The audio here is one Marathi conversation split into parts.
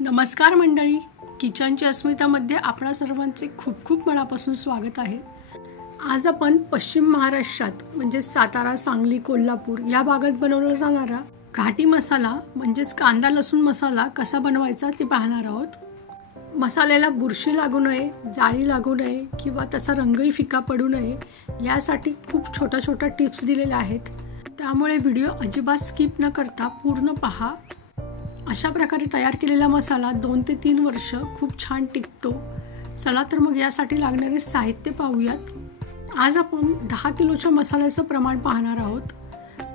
नमस्कार मंडळी, किचनच्या अस्मितामध्ये आपणा सर्वांचे खूप खूप मनापासून स्वागत आहे। आज आपण पश्चिम महाराष्ट्रात म्हणजे सातारा, सांगली, कोल्हापूर या भागात बनवला जाणारा घाटी मसाला म्हणजेच कांदा लसूण मसाला कसा बनवायचा ते पाहणार आहोत। मसाल्याला बुरशी लागू नये, जाळी लागू नये किंवा त्याचा रंगही फिका पडू नये यासाठी खूप छोट्या छोट्या टिप्स दिलेल्या आहेत, त्यामुळे व्हिडिओ अजिबात स्किप न करता पूर्ण पहा। अशा प्रकारे तयार केलेला मसाला 2 ते 3 वर्ष खूप छान टिकतो। चला तर मग यासाठी लागणारे साहित्य पाहूयात। आज आपण 10 किलोच्या मसाल्याचं प्रमाण पाहणार आहोत।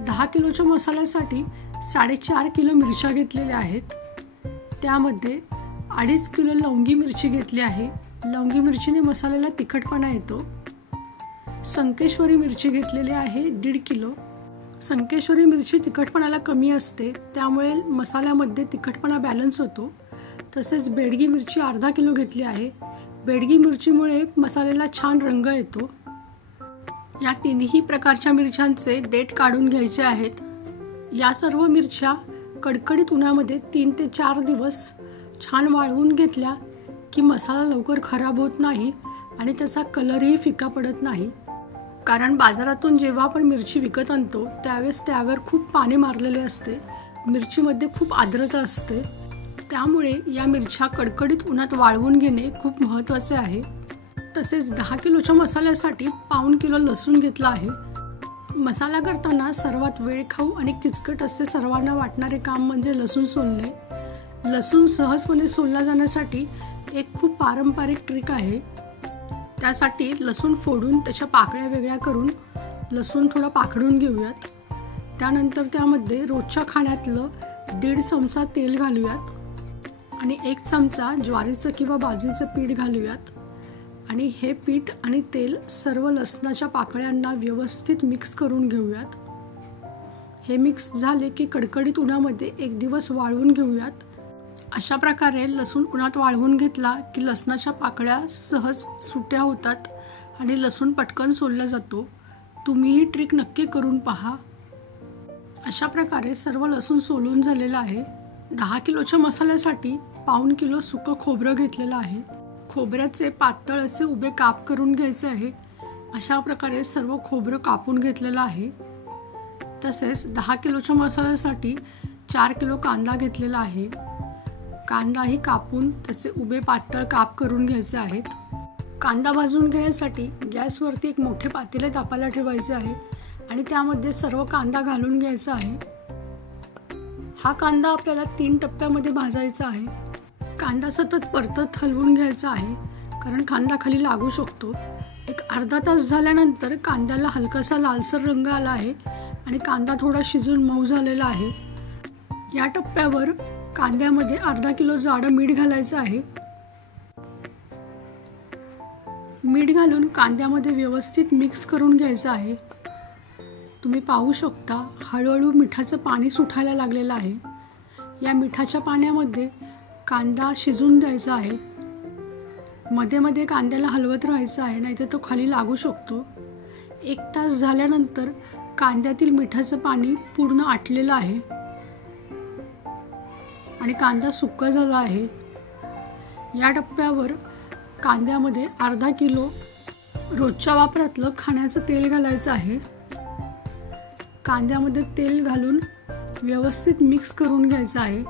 10 किलोच्या मसाल्यासाठी 4.5 किलो मिरच्या घेतलेल्या आहेत। त्यामध्ये 2.5 किलो लवंगी मिरची घेतली आहे। लवंगी मिरचीने मसाल्याला तिखटपणा येतो। संकेश्वरी मिरची घेतलेली आहे 1.5 किलो। संकेश्वरी मिरची तिखटपणाला कमी असते, त्यामुळे मसाल्यामध्ये तिखटपणा बॅलन्स होतो। तसेच बेडगी मिरची अर्धा किलो घेतली आहे। बेडगी मिरचीमुळे मसाल्याला छान रंग येतो। या तिन्ही प्रकारच्या मिरच्यांचे देठ काढून घ्यायचे आहेत। या सर्व मिरच्या कडकडीत उन्हामध्ये 3 ते 4 दिवस छान वाळवून घेतल्या की मसाला लवकर खराब होत नाही आणि त्याचा कलरही फिका पडत नाही। कारण बाजारातून जेव्हा आपण मिरची विकत आणतो त्यावेळेस त्यावर खूप पाणी मारलेले असते, मिरचीमध्ये खूप आर्द्रता असते, त्यामुळे या मिरच्या कडकडीत उन्हात वाळवून घेणे खूप महत्त्वाचे आहे। तसेच 10 किलोच्या मसाल्यासाठी 1.5 किलो लसूण घेतला आहे। मसाला करताना सर्वात वेळखाऊ आणि किचकट असे सर्वांना वाटणारे काम म्हणजे लसूण सोलणे। लसूण सहजपणे सोलला जाण्यासाठी एक खूप पारंपरिक ट्रिक आहे। त्यासाठी लसूण फोडून त्याच्या पाकळ्या वेगळ्या करून लसूण थोडा पाखडून घेऊयात। त्यानंतर त्यामध्ये रोजच्या खाण्यातलं 1.5 चमचा तेल घालूयात आणि 1 चमचा ज्वारीचं किंवा बाजरीचं पीठ घालूयात आणि हे पीठ आणि तेल सर्व लसणाच्या पाकळ्यांना व्यवस्थित मिक्स करून घेऊयात। हे मिक्स झाले की कडकडीत उन्हामध्ये 1 दिवस वाळवून घेऊयात। अशा प्रकारे लसूण उन्हात वाळवून घेतला की लसणाच्या पाकळ्या सहज सुट्या होतात आणि लसूण पटकन सोलला जातो। तुम्ही ही ट्रिक नक्की करून पहा। अशा प्रकारे सर्व लसूण सोलून झालेला आहे। 10 किलोच्या मसाल्यासाठी 1.5 किलो सुकं खोबरं घेतलेलं आहे। खोबऱ्याचे पातळ असे उभे काप करून घ्यायचे आहे। अशा प्रकारे सर्व खोबरं कापून घेतलेलं आहे। तसेच 10 किलोच्या मसाल्यासाठी 4 किलो कांदा घेतलेला आहे। कांदाही कापून त्याचे उभे पातळ काप करून घ्यायचे आहेत। कांदा भाजून घेण्यासाठी गॅसवरती एक मोठे पातेले तापायला ठेवायचे आहे आणि त्यामध्ये सर्व कांदा घालून घ्यायचा आहे। हा कांदा आपल्याला 3 टप्प्यामध्ये भाजायचा आहे। कांदा सतत परतत हलवून घ्यायचा आहे, कारण कांदा खाली लागू शकतो। एक अर्धा तास झाल्यानंतर कांद्याला हलकासा लालसर रंग आला आहे आणि कांदा थोडा शिजून मऊ झालेला आहे। या टप्प्यावर कांद्यामध्ये अर्धा किलो जाडं मीठ घालायचं आहे। मीठ घालून कांद्यामध्ये व्यवस्थित मिक्स करून घ्यायचं आहे। तुम्ही पाहू शकता हळूहळू मिठाचं पाणी सुटायला लागलेलं आहे। या मिठाच्या पाण्यामध्ये कांदा शिजून द्यायचा आहे। मध्ये मध्ये कांद्याला हलवत राहायचं आहे, नाहीतर तो खाली लागू शकतो। 1 तास झाल्यानंतर कांद्यातील मिठाचं पाणी पूर्ण आटलेलं आहे आणि कांदा सुक्का झाला आहे। या टप्प्यावर कांद्यामध्ये अर्धा किलो रोजच्या वापरातलं खाण्याचं तेल घालायचं आहे। कांद्यामध्ये तेल घालून व्यवस्थित मिक्स करून घ्यायचं आहे।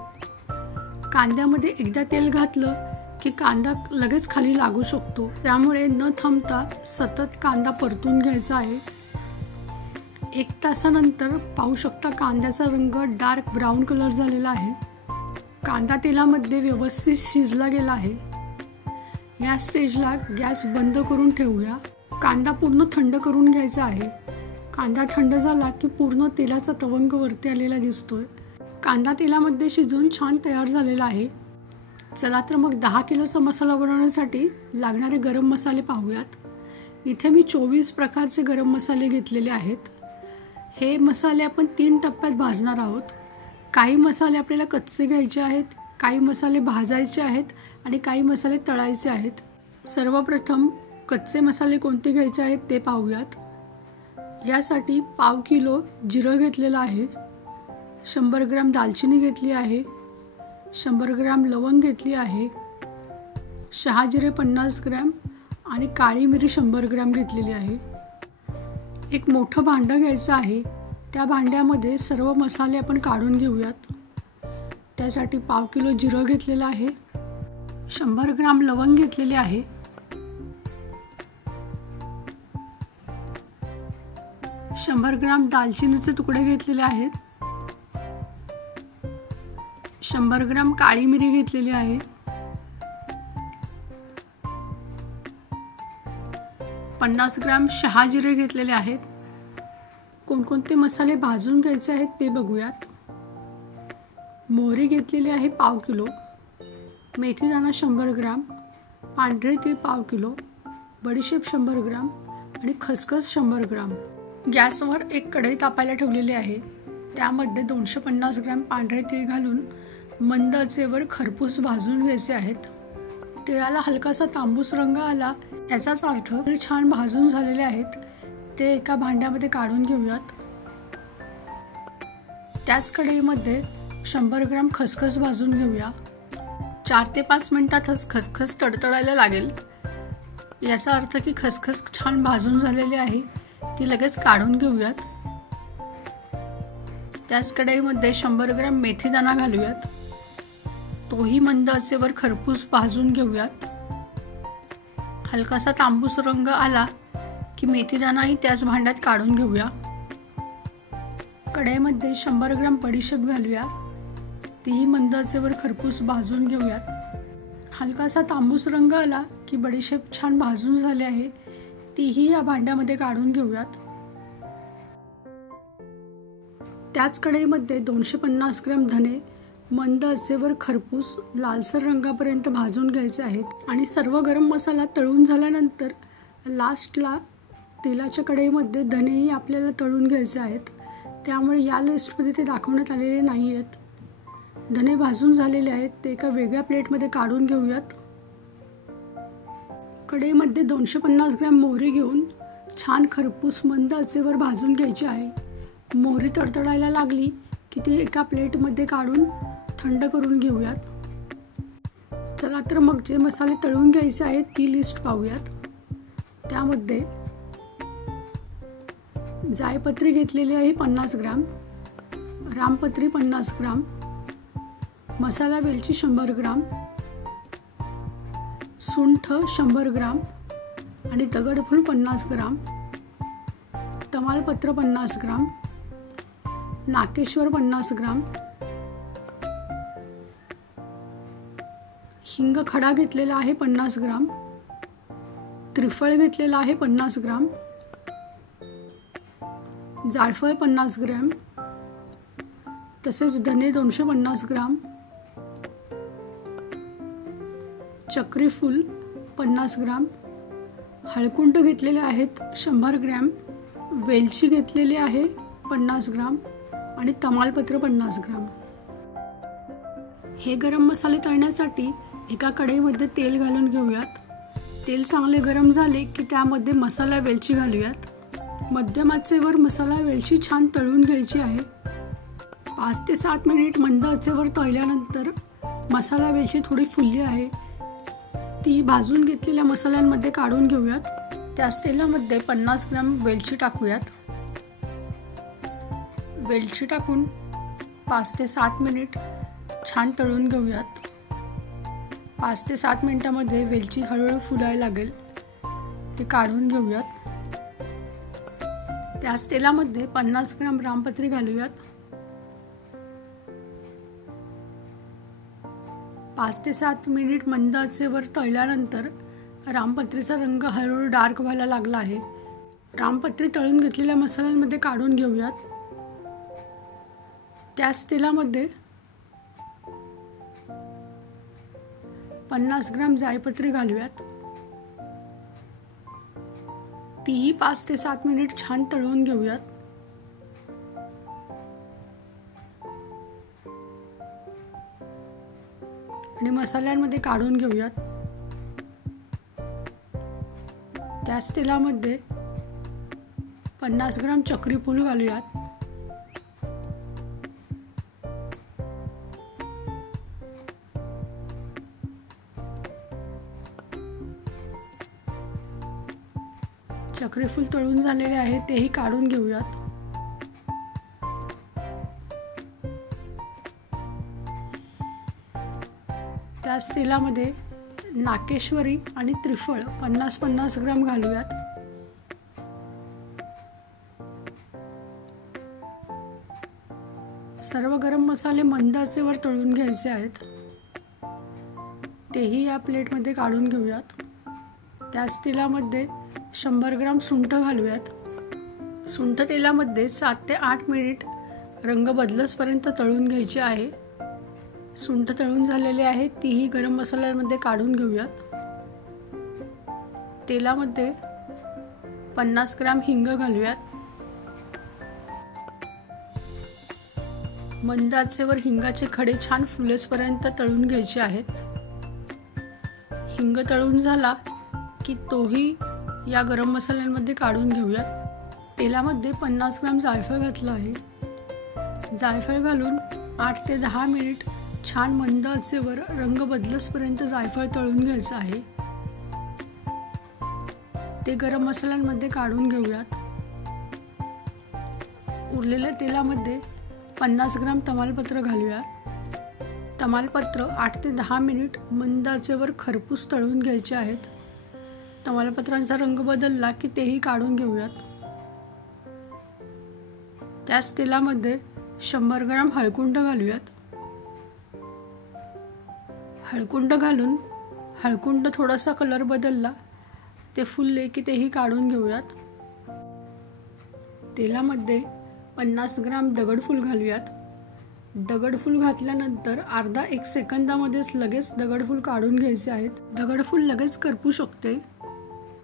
कांद्यामध्ये एकदा तेल घातलं की कांदा लगेच खाली लागू शकतो, त्यामुळे न थांबता सतत कांदा परतून घ्यायचा आहे। 1 तासानंतर पाहू शकता कांद्याचा रंग डार्क ब्राऊन कलर झालेला आहे। कांदा तेलामध्ये व्यवस्थित शिजला गेला आहे। या स्टेजला गॅस बंद करून ठेवूया। कांदा पूर्ण थंड करून घ्यायचा आहे। कांदा थंड झाला की पूर्ण तेलाचा तवंग वरती आलेला दिसतोय। कांदा तेलामध्ये शिजून छान तयार झालेला आहे। चला तर मग 10 किलोचा मसाला बनवण्यासाठी लागणारे गरम मसाले पाहूयात। इथे मी 24 प्रकारचे गरम मसाले घेतलेले आहेत। हे मसाले आपण 3 टप्प्यात भाजणार आहोत। काही मसाले आपल्याला कच्चे घ्यायचे आहेत, काही मसाले भाजायचे आहेत आणि काही मसाले तळायचे आहेत। सर्वप्रथम कच्चे मसाले कोणते घ्यायचे आहेत ते पाहूयात। यासाठी 1.5 किलो जिरं घेतलेलं आहे, 100 ग्रॅम दालचिनी घेतली आहे, 100 ग्रॅम लवंग घेतली आहे, शहाजिरे 50 ग्रॅम आणि काळी मिरी 100 ग्रॅम घेतलेली आहे। एक मोठं भांडं घ्यायचं आहे, त्या भांड्यामध्ये सर्व मसाले आपण काढून घेऊयात। त्यासाठी पाव किलो जिरं घेतलेलं आहे, 100 ग्रॅम लवंग घेतलेले आहे, 100 ग्रॅम दालचिनीचे तुकडे घेतलेले आहेत, 100 ग्रॅम काळी मिरी घेतलेली आहे, 50 ग्रॅम शहाजिरे घेतलेले आहेत। कोणकोणते मसाले भाजून घ्यायचे आहेत ते बघूयात। मोहरी घेतलेली आहे पाव किलो, मेथीदाणा 100 ग्रॅम, पांढरे तीळ पाव किलो, बडीशेप 100 ग्रॅम आणि खसखस 100 ग्रॅम। गॅसवर एक कढई तापायला ठेवलेली आहे, त्यामध्ये 250 ग्रॅम पांढरे तीळ घालून मंद आचेवर खरपूस भाजून घ्यायचे आहेत। तिळाला हलकासा तांबूस रंग आला याचाच अर्थ तीळ छान भाजून झालेले आहेत। ते एका भांड्यामध्ये काढून घेऊयात। त्याच कढईमध्ये 100 ग्रॅम खसखस भाजून घेऊया। 4 ते 5 मिनिटातच खसखस तडतडायला लागेल, याचा अर्थ की खसखस छान भाजून झालेली आहे। ती लगेच काढून घेऊयात। त्याच कढईमध्ये 100 ग्रॅम मेथीदाणा घालूयात, तोही मंद आचेवर खरपूस भाजून घेऊयात। हलकासा तांबूस रंग आला की मेथीदाणाही त्याच भांड्यात काढून घेऊया। कढईमध्ये 100 ग्रॅम बडीशेप घालूया, तीही मंद आचेवर खरपूस भाजून घेऊयात। हलकासा तांबूस रंग आला की बडीशेप छान भाजून झाले आहे, तीही या भांड्यामध्ये काढून घेऊयात। त्याच कढईमध्ये 250 ग्रॅम धने मंद आचेवर खरपूस लालसर रंगापर्यंत भाजून घ्यायचे आहेत आणि सर्व गरम मसाला तळून झाल्यानंतर लास्टला तेलाच्या कढईमध्ये धनेही आपल्याला तळून घ्यायचे आहेत, त्यामुळे या लिस्टमध्ये ते दाखवण्यात आलेले नाही आहेत। धने भाजून झालेले आहेत, ते एका वेगळ्या प्लेटमध्ये काढून घेऊयात। कढईमध्ये 250 ग्रॅम मोहरी घेऊन छान खरपूस मंद आचेवर भाजून घ्यायची आहे। मोहरी तडतडायला लागली की ती एका प्लेटमध्ये काढून थंड करून घेऊयात। चला तर मग जे मसाले तळून घ्यायचे आहेत ती लिस्ट पाहूयात। त्यामध्ये जायपत्री घेतलेली आहे 50 ग्रॅम, रामपत्री 50 ग्रॅम, मसाला वेलची 100 ग्रॅम, सुंठ 100 ग्रॅम आणि दगडफूल 50 ग्रॅम, तमालपत्र 50 ग्रॅम, नाकेश्वर 50 ग्रॅम, हिंग खडा घेतलेला आहे 50 ग्रॅम, त्रिफळ घेतलेला आहे 50 ग्रॅम, जायफळ 50 ग्रॅम, तसेच धने 250 ग्रॅम, चक्री फूल 50 ग्रॅम, हळकुंड घेतलेले आहेत 100 ग्रॅम, वेलची घेतलेली आहे 50 ग्रॅम आणि तमालपत्र 50 ग्रॅम। हे गरम मसाले तळण्यासाठी एका कढईमध्ये तेल घालून घेऊयात। तेल चांगले गरम झाले की त्यामध्ये मसाला वेलची घालूयात। मध्यम आचेवर मसाला वेलची छान तळून घ्यायची आहे। 5 ते 7 मिनिट मंद आचेवर तळल्यानंतर मसाला वेलची थोडी फुलली आहे, ती भाजून घेतलेल्या मसाल्यांमध्ये काढून घेऊयात। त्याच तेलामध्ये 50 ग्रॅम वेलची टाकूयात। वेलची टाकून 5 ते 7 मिनिट छान तळून घेऊयात। 5 ते 7 मिनिटांमध्ये वेलची हळूहळू फुलायला लागेल, ते काढून घेऊयात। त्याच तेलामध्ये 50 ग्रॅम रामपत्री घालूयात। 5 ते 7 मिनिट मंद आचेवर तळल्यानंतर रामपत्रीचा रंग हळूहळू डार्क व्हायला लागला आहे। रामपत्री तळून घेतलेल्या मसाल्यांमध्ये काढून घेऊयात। त्याच तेलामध्ये 50 ग्रॅम जायपत्री घालूयात। तीही 5 ते 7 मिनिट छान तळून घेऊयात। आणि मसाल्यांमध्ये काढून घेऊयात। त्याच तेलामध्ये 50 ग्रॅम चक्री फूल घालूयात। चक्रीफूल तळून झालेले आहे तेही काढून घेऊयात. त्याच तेलामध्ये नाकेश्वरी आणि त्रिफळ 50-50 ग्रॅम घालूयात. सर्व गरम मसाले मंद आचेवर तळून घ्यायचे आहेत. तेही या प्लेटमध्ये काढून घेऊयात. त्याच तेलामध्ये 100 ग्रॅम सुंठ घालूयात. सुंठ तेलामध्ये 7 ते 8 मिनिट रंग बदलसपर्यंत तळून घ्यायची आहे. सुंठ तळून झालेली आहे तीही गरम मसाल्यांमध्ये काढून घेऊयात. तेलामध्ये 50 ग्रॅम हिंग घालूयात. मंद आचेवर हिंगाचे खडे छान फुलेसपर्यंत तळून घ्यायचे आहेत. हिंग तळून झाला की तोही या गरम मसाल्यांमध्ये काढून घेऊयात. तेलामध्ये 50 ग्रॅम जायफळ घातलं आहे. जायफळ घालून 8 ते 10 मिनिट छान मंद आचेवर रंग बदलसपर्यंत जायफळ तळून घ्यायचं आहे. ते गरम मसाल्यांमध्ये काढून घेऊयात. उरलेल्या तेलामध्ये 50 ग्रॅम तमालपत्र घालूयात. तमालपत्र 8 ते 10 मिनिट मंद आचेवर खरपूस तळून घ्यायचे आहेत. तमालपत्रांचा रंग बदलला की तेही काढून घेऊयात. त्याच तेलामध्ये 100 ग्रॅम हळकुंड घालूयात. हळकुंड घालून हळकुंड थोडासा कलर बदलला ते फुलले की तेही काढून घेऊयात. तेलामध्ये 50 ग्रॅम दगडफूल घालूयात. दगडफूल घातल्यानंतर अर्धा 1 सेकंदामध्येच लगेच दगडफूल काढून घ्यायचे आहेत. दगडफूल लगेच करपू शकते,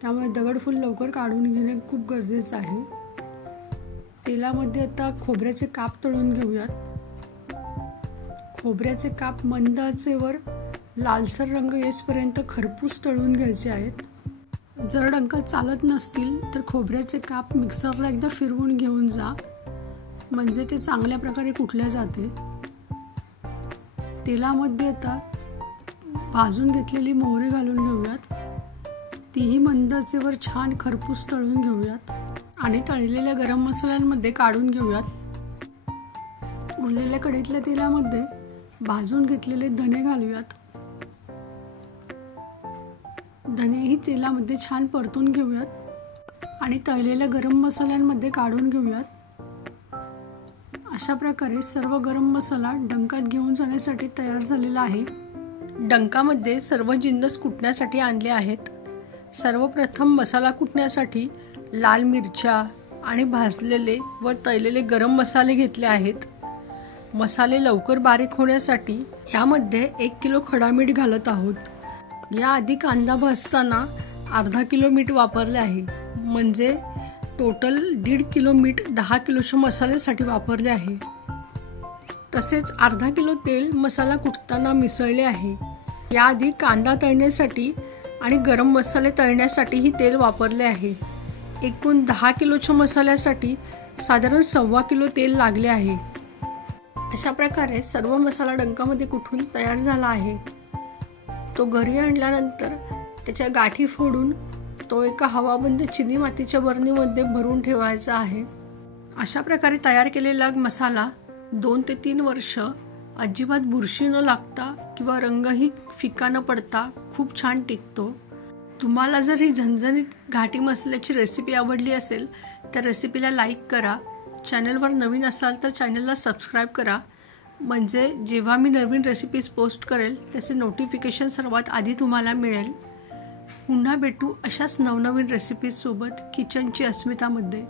त्यामुळे दगडफूल लवकर काढून घेणे खूप गरजेचं आहे. तेलामध्ये आता खोबऱ्याचे काप तळून घेऊयात. खोबऱ्याचे काप मंद आचेवर लालसर रंग येईपर्यंत खरपूस तळून घ्यायचे आहेत. जर डंका चालत नसतील तर खोबऱ्याचे काप मिक्सरला एकदा फिरवून घेऊन जा, म्हणजे ते चांगल्या प्रकारे कुटले जाते. तेलामध्ये आता भाजून घेतलेली मोहरी घालून घेऊयात. तीही मंद आचेवर छान खरपूस तळून घेऊयात आणि तळलेल्या गरम मसाल्यांमध्ये काढून घेऊयात. उरलेल्या कढईतल्या तेलामध्ये भाजून घेतलेले धने घालूयात. धनेही तेलामध्ये छान परतून घेऊयात आणि तळलेल्या गरम मसाल्यांमध्ये काढून घेऊयात. अशा प्रकारे सर्व गरम मसाला डंकात घेऊन जाण्यासाठी तयार झालेला आहे. डंकामध्ये सर्व जिन्नस कुटण्यासाठी आणले आहेत. सर्वप्रथम मसाला कुटण्यासाठी लाल मिरच्या आणि भाजलेले व तळलेले गरम मसाले घेतले आहेत. मसाले लवकर बारीक होण्यासाठी यामध्ये 1 किलो खडा मीठ घालत आहोत. याआधी कांदा भाजताना अर्धा किलो मीठ वापरले आहे, म्हणजे टोटल 1.5 किलो मीठ 10 किलोच्या मसाल्यासाठी वापरले आहे. तसेच अर्धा किलो तेल मसाला कुटताना मिसळले आहे. याआधी कांदा तळण्यासाठी आणि गरम मसाले तळण्यासाठीही तेल वापरले आहे. एकूण 10 किलोच्या मसाल्यासाठी साधारण 1.25 किलो तेल लागले आहे. अशा प्रकारे सर्व मसाला डंकामध्ये कुटून तयार झाला आहे. तो घरी आणल्यानंतर त्याच्या गाठी फोडून तो एका हवाबंद चिनी मातीच्या बरणीमध्ये भरून ठेवायचा आहे. अशा प्रकारे तयार केलेला मसाला 2 ते 3 वर्ष अजिबात बुरशी न लागता किंवा रंगही फिका न पडता खूप छान टिकतो. तुम्हाला जर ही झणझणीत घाटी मसाल्याची रेसिपी आवडली असेल तर रेसिपीला लाईक करा. चॅनलवर नवीन असाल तर चॅनलला सबस्क्राईब करा, म्हणजे जेव्हा मी नवीन रेसिपीज पोस्ट करेल त्याचे नोटिफिकेशन सर्वात आधी तुम्हाला मिळेल. पुन्हा भेटू अशाच नवनवीन रेसिपीजसोबत किचनची अस्मितामध्ये.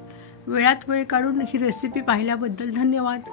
वेळात वेळ काढून ही रेसिपी पाहिल्याबद्दल धन्यवाद.